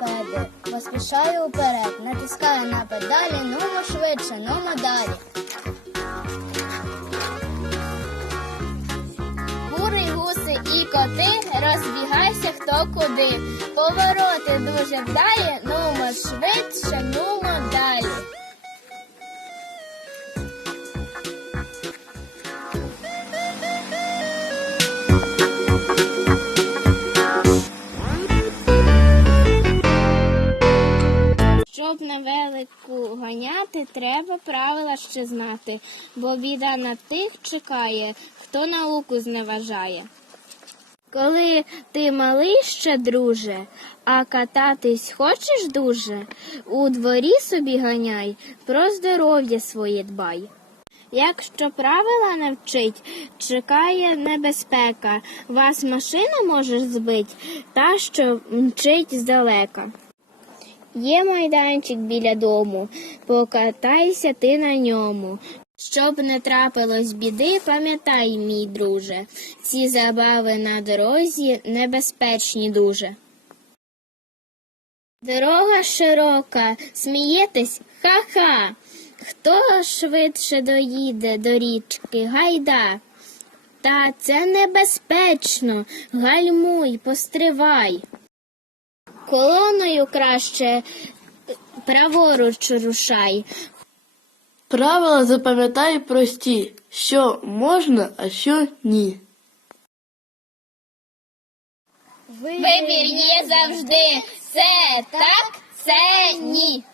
велосипеди, поспішаю уперед, натискаю на педалі, нумо швидше, нумо далі. Кури, гуси і коти, розбігайся хто куди. Повороти дуже вдалі, нумо швидше, нумо далі. Щоб на велику ганяти, треба правила ще знати, бо біда на тих чекає, хто науку зневажає. Коли ти малий ще, друже, а кататись хочеш дуже, у дворі собі ганяй, про здоров'я своє дбай. Якщо правила не вчить, чекає небезпека, вас машина може збить, та що мчить здалека. Є майданчик біля дому, покатайся ти на ньому. Щоб не трапилось біди, пам'ятай, мій друже, ці забави на дорозі небезпечні дуже. Дорога широка, смієтесь, ха-ха. Хто швидше доїде до річки, гайда. Та це небезпечно, гальмуй, постривай. Колоною краще праворуч рушай. Правила запам'ятай прості, що можна, а що ні. Вибір є завжди. Це так, це ні.